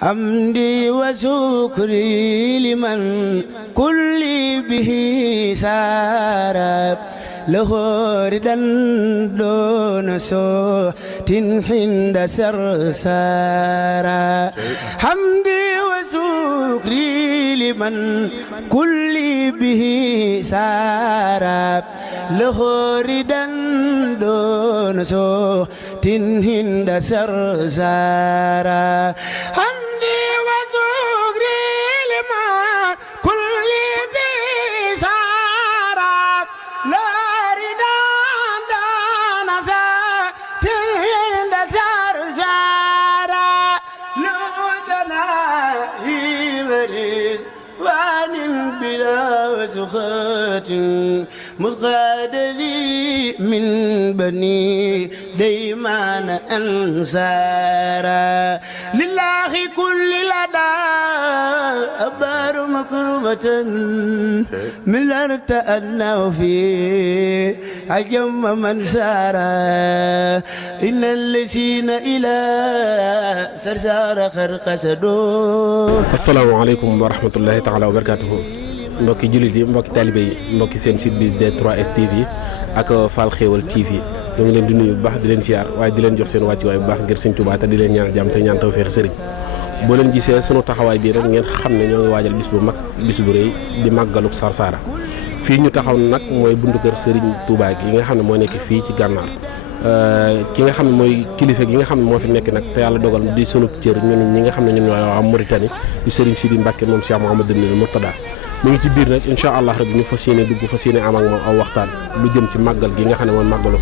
حمدي وشكري لمن كل به سارا له ردا دون صوت حند سرسارا حمدي وشكري لمن كل به سارا له ردا دون صوت حند سرسارا مزغاد لي من بني ديمان أنصارا لله كل لدى أبار مكرمة من الأرض أنه فيه حجم من سارا إن الذين إلى سرسار خرق سدو. السلام عليكم ورحمة الله تعالى وبركاته. mbokki jullit yi mbokki talibé yi mbokki seen site bi D3S TV ak Fall Xéewal TV ñoo ngi leen di nuyu bu baax di leen ziar waaye di leen jox seen wàccuwaay bu baax ngir Sëñ Tuubaa te di leen ñaanal jàmm te ñaan tawfeex sëriñ boo leen gisee sunu taxawaay bii rek ngeen xam ne ñoo ngi waajal bis bu mag bis bu rëy di màggaluk Sarsara fii ñu taxaw nag mooy buntu kër Sëriñ Tuubaa gi nga xam ne moo nekk fii ci gànnaar ki nga xam ne mooy kilifa gi nga xam ne moo fi nekk nag te yàlla dogal di sunu cër ñun ñi nga xam ne ñun ñooy waa Mauritanie di Sëriñ Sidi Mbàkke moom Cheikh Mouhamadou Mourtada mu ngi ci biir nag incha allah rabbi ñu fas yéene dugg fas yéene am ak moom aw waxtaan lu jëm ci màggal gi nga xam ne mooy màggalu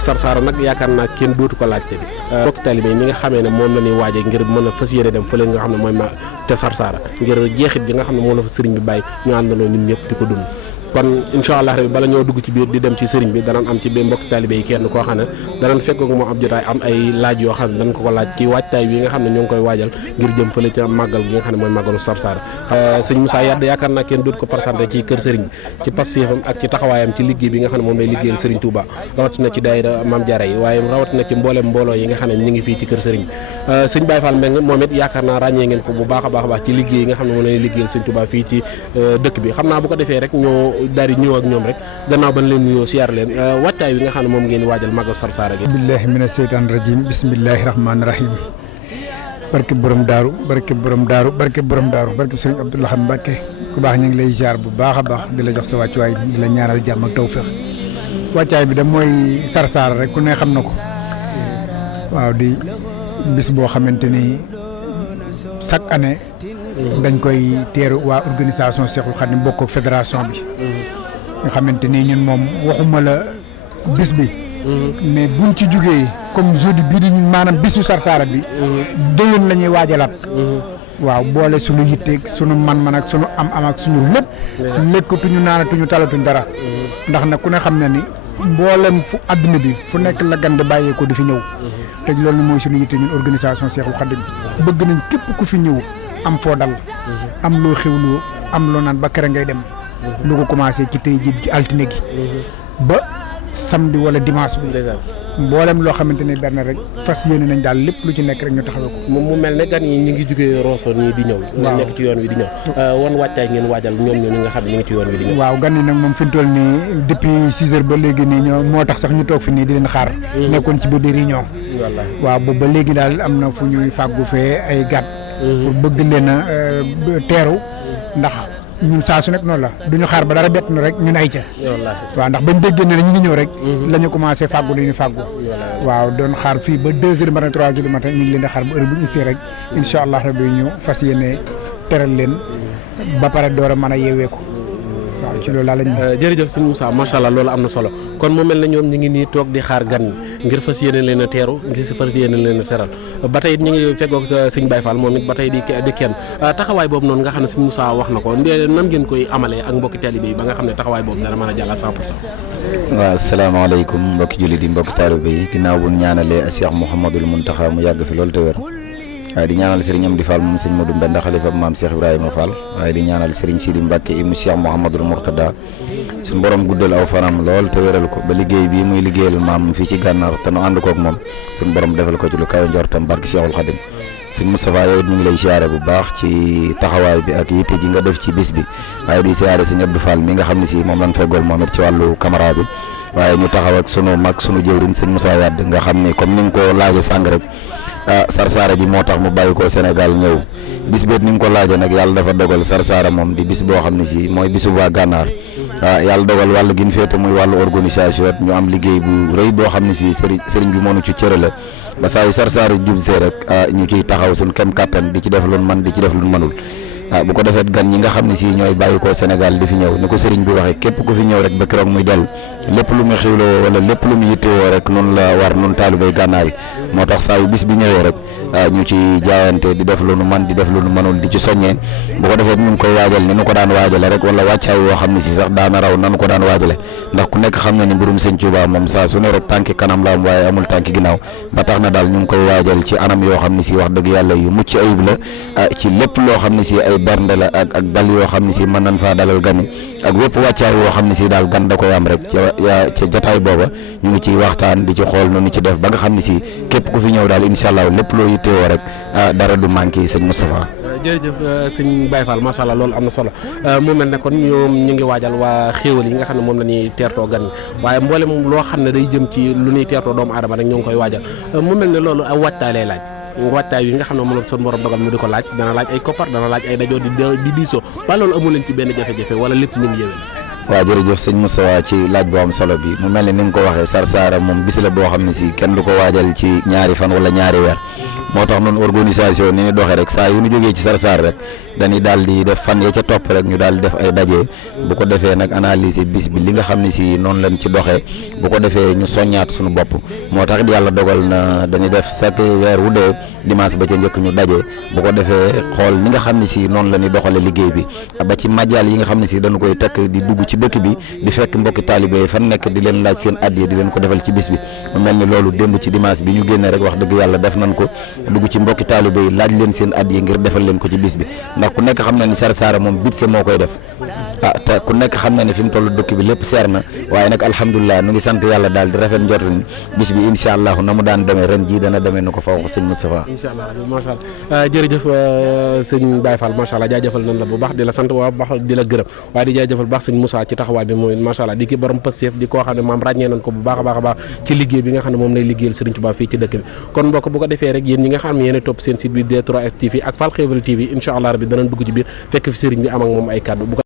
Sarsara nag yaakaar naa kenn dootu ko laajte bi mbokki talibé yi mi nga xamee ne moom la ñuy waaje ngir mën a fas yéene dem fële nga xam ne mooy te Sarsara ngir jeexit bi nga xam ne moom la fa sëriñ bi bàyyi ñu àndandoo ñun ñëpp di ko dund kon incha allah rabbi bala ñoo dugg ci biir di dem ci sëriñ bi danañ am ci biir mbokki talibé yi kenn koo xam ne danañ fekk ak moom ab jotaay am ay laaj yoo xam ne dañ ko laaj ci waajtaay bi nga xam ne ñoo ngi koy waajal ngir jëm fële ca màggal gi nga xam ne mooy màggalu Sarsara sëñ Moussa Yade yaakaar naa kenn dootu ko présenté ci kër sëriñ bi ci passifam ak ci taxawaayam ci liggéey bi nga xam ne moom lay liggéeyal sëriñ Touba rawatina ci daayira Mame Diarra yi waaye rawatina ci mboolem mbooloo yi nga xam ne ñu ngi fii ci kër sëriñ bi sëñ Baye Fall Mbengue moom it yaakaar naa ràññee ngeen ko bu baax a baax ci liggéey yi nga xam ne moom lay liggéeyal sëriñ Touba fii ci dëkk bi xam naa bu ko defee rek ñoo daal di ñëw ak ñoom rek gannaaw ban leen nuyoo siyaar leen wàccaay bi nga xam ne moom ngeen waajal màggal Sarsara gi billahi mina seytaan rajim bismillahi rahmaani rahim barke borom daaru barke borom daaru barke borom daaru barke sëriñ Abdou Lahad Mbacké ku baax ñu ngi lay ziar bu baax a baax di la jox sa wàccuwaay di la ñaaral jàmm ak tawfeex wàccaay bi da mooy Sarsara rek ku ne xam na ko waaw di bis boo xamante ni chaque année dañ koy teeru waa organisation Cheikhul Khadim bokk ak fédération bi nga xamante ni ñun moom waxuma la bis bi mais buñ ci jógee comme jeudi bii di maanaam bisu Sarsara bi déwén la ñuy waajalaat waaw boole suñu yitteeg suñu man-man ak suñu am ak suñu lépp lekkatuñu naanatuñu talatuñ dara ndax nag ku ne xam ne ni mboolem fu adduna bi fu nekk la gan di bàyyeekoo di fi ñëw te loolu mooy suñu yitte ñun organisation Cheikhul Khadim bëgg nañ képp ku fi ñëw am foo dal am loo xewloo am loo naan ba kere ngay dem lu ko commencé ci tey ji ci altine gi ba samedi wala dimanche bi mboolem loo xamante ne benn rek fas yéene nañ daal lépp lu ci nekk rek ñu taxawee ko mu mel ne gan yi ñu ngi jógee Rosso nii di ñëw nekk ci yoon wi di ñëw wan wàccaay ngeen waajal ñoom ñi nga xam ne ñu ngi ci yoon wi di ñëw waaw gan yi nag moom fi ñu toll nii depuis 6 heures ba léegi nii ñoo moo tax sax ñu toog fi nii di leen xaar nekkoon ci biir di réunion waaw boobu ba léegi daal am na fu ñuy fàggu fee ay gàtt pour bëgg leen a teeru ndax ñun saa su nekk noonu la duñu xaar ba dara bett na rek ñun ay ca waaw ndax bañ déggee ne ñu ngi ñëw rek la ñu commencé fàggu li ñu fàggu waaw doon xaar fii ba 2 heures du matin 3 heures du matin ñu ngi leen di xaar ba heure bu ñu ëgsee rek incha allah rabbi ñu fas yéene teral leen ba pare door a mën a yeeweeku waaw ci loolu laa lañ jërëjëf sëñ Moussa macha allah loolu am na solo kon mu mel ne ñoom ñu ngi nii toog di xaar gan ngir fas yéene leen a teeru ngir si fas yéene leen a teral ba tey it ñu ngi fekkoog sa sëñ Baye Fall moom it ba tey di kenn taxawaay boobu noonu nga xam ne sëñ Moussa wax na ko nan ngeen koy amalee ak mbokki taalibe yi ba nga xam ne taxawaay boobu dana mën a jàll à 100%. waaw asalaamaaleykum mbokki jullit yi mbokki taalibe yi ginnaaw bu ñaanalee Cheikh Mouhamadul Mountakha mu yàgg fi loolu te wér waaye di ñaanal Serigne Amdi Fall moom sëñ Modou Mbenda xalifa maam Cheikh Ibrahima Fall waaye di ñaanal Serigne Sidi Mbacke ibnu Cheikh Mouhamadul Mourtada suñu borom guddal aw fanam lool te wéral ko ba liggéey bii muy liggéeyal maam fii ci gànnaar te nu ànd kook moom suñu borom defal ko ci lu kawe njortam barke Cheikhul Khadim sëñ Moustapha yow it ñu ngi lay siyaare bu baax ci taxawaay bi ak yitte ji nga def ci bis bi waaye di siyaare sëñ Abdou Fall mi nga xam ne si moom lañ feggool moom it ci wàllu caméra bi waaye ñu taxaw ak sunu mag sunu jëwriñ sëñ Moussa Wade nga xam ne comme ni nga ko laaje sàng rek Sarsara ji moo tax mu bàyyi ko Sénégal ñëw bis beet ni nga ko laaje nag yàlla dafa dogal Sarsara moom di bis boo xam ne si mooy bisu waa Gànnaar yàlla dogal wàll gi ñu féete muy wàllu organisation ñu am liggéey bu rëy boo xam ne si sëriñ bi moo nu ci cërale ba saa yu Sarsara jub see rek ñu ciy taxaw suñ kem kattan di ci def lu man di ci def lu mënul bu ko defee gan ñi nga xam ne si ñooy bàyyi ko Sénégal di fi ñëw ni ko sëriñ bi waxee képp ku fi ñëw rek ba keroog muy dellu lépp lu mu xiwloo wala lépp lu mu yittewoo rek noonu la war noonu taalibay Gànnaar yi moo tax saa yu bis bi ñëwee rek ñu ci jaayante di def lu nu man di def lu nu mënul di ci soññee bu ko defee ñu ngi koy waajal ni nu ko daan waajale rek wala wàccaay woo xam ne si sax daana raw nanu ko daan waajale ndax ku nekk xam na ni mbirum sëñ Tuubaa moom saa su ne rek tànki kanam la am waaye amul tànki ginnaaw ba tax na daal ñu ngi koy waajal ci anam yoo xam ne si wax dëgg yàlla yu mucc ayib la ci lépp loo xam ne si ay bernde la ak dal yoo xam ne si mën nañ faa dalal gan ak wépp wàccaay woo xam ne si daal gan da koy am rek ca jataay booba ñu ngi ciy waxtaan di ci xool nu ci def ba nga xam ne si képp ku fi ñëw daal incha allah lépp loo yittewoo rek dara du manqué sëñ Moustapha. jërëjëf sëñ Baye Fall macha allah loolu am na solo mu mel ne kon ñoom ñu ngi waajal waa xéewal yi nga xam ne moom la ñuy teertoo gan waaye mboolem loo xam ne day jëm ci lu ñuy teertoo doomu aadama rek ñoo ngi koy waajal mu mel ne loolu ay waajtaay lay laaj waajtaay yi nga xam ne moom la son borom dogal mu di ko laaj dana laaj ay koppar dana laaj ay dajoo di diisoo ba loolu amul leen ci benn jafe-jafe wala lépp ñu ngi yéwén. waaw jërëjëf sëñ Moustapha ci laaj boo am solo bi mu mel ni nga ko waxee Sarsara moom bis la boo xam ne si kenn du ko waajal ci ñaari fan wala ñaari weer moo tax noonu organisation ni ñu doxee rek saa yu ñu jógee ci Sarsara rek dañuy daal di def fan ya ca topp rek ñu daal di def ay daje bu ko defee nag analyser bis bi li nga xam ne si noonu lañ ci doxee bu ko defee ñu soññaat suñu bopp moo tax it yàlla dogal na dañuy def chaque weer wu dee dimanche ba ca njëkk ñu daje bu ko defee xool ni nga xam ne si noonu la ñuy doxale liggéey bi ba ci majal yi nga xam ne si dañu koy tekk di dugg ci dëkk bi di fekk mbokki taalibe yi fan nekk di leen laaj seen addiya di leen ko defal ci bis bi mu mel ni loolu démb ci dimanche bi ñu génnee rek wax dëgg yàlla def nañ ko dugg ci mbokki taalibe yi laaj leen seen addiya ngir defal leen ko ci bis bi ndax ku nekk xam na ni Sarsara moom bitse moo koy def te ku nekk xam na ni fi mu toll dëkk bi lépp seer na waaye nag alhamdulilah nu ngi sant yàlla daal di rafet njort ni bis bi incha allah na mu daan demee ren jii dana demee na ko fa wax sëñ Moustapha. incha allah macha allah jërëjëf sëñ Baye Fall macha allah jaajëfal nañ la bu baax di la sant waa baax di la gërëm waaye di jaajëfal baax sëñ Moussa ci taxawaay bi mooy macha allah di ki borom Pastef di koo xam ne maam ràññee nañ ko bu baax a baax ci liggéey bi nga xam ne moom lay liggéeyal Serigne Touba fii ci dëkk bi kon mbokk bu ko defee rek yéen ñi nga xam ne yéen a topp seen site bi D3S TV ak Fall Xéwal TV incha allah rabbi danañ dugg ci biir fekk fi Serigne bi am ak moom ay kàddu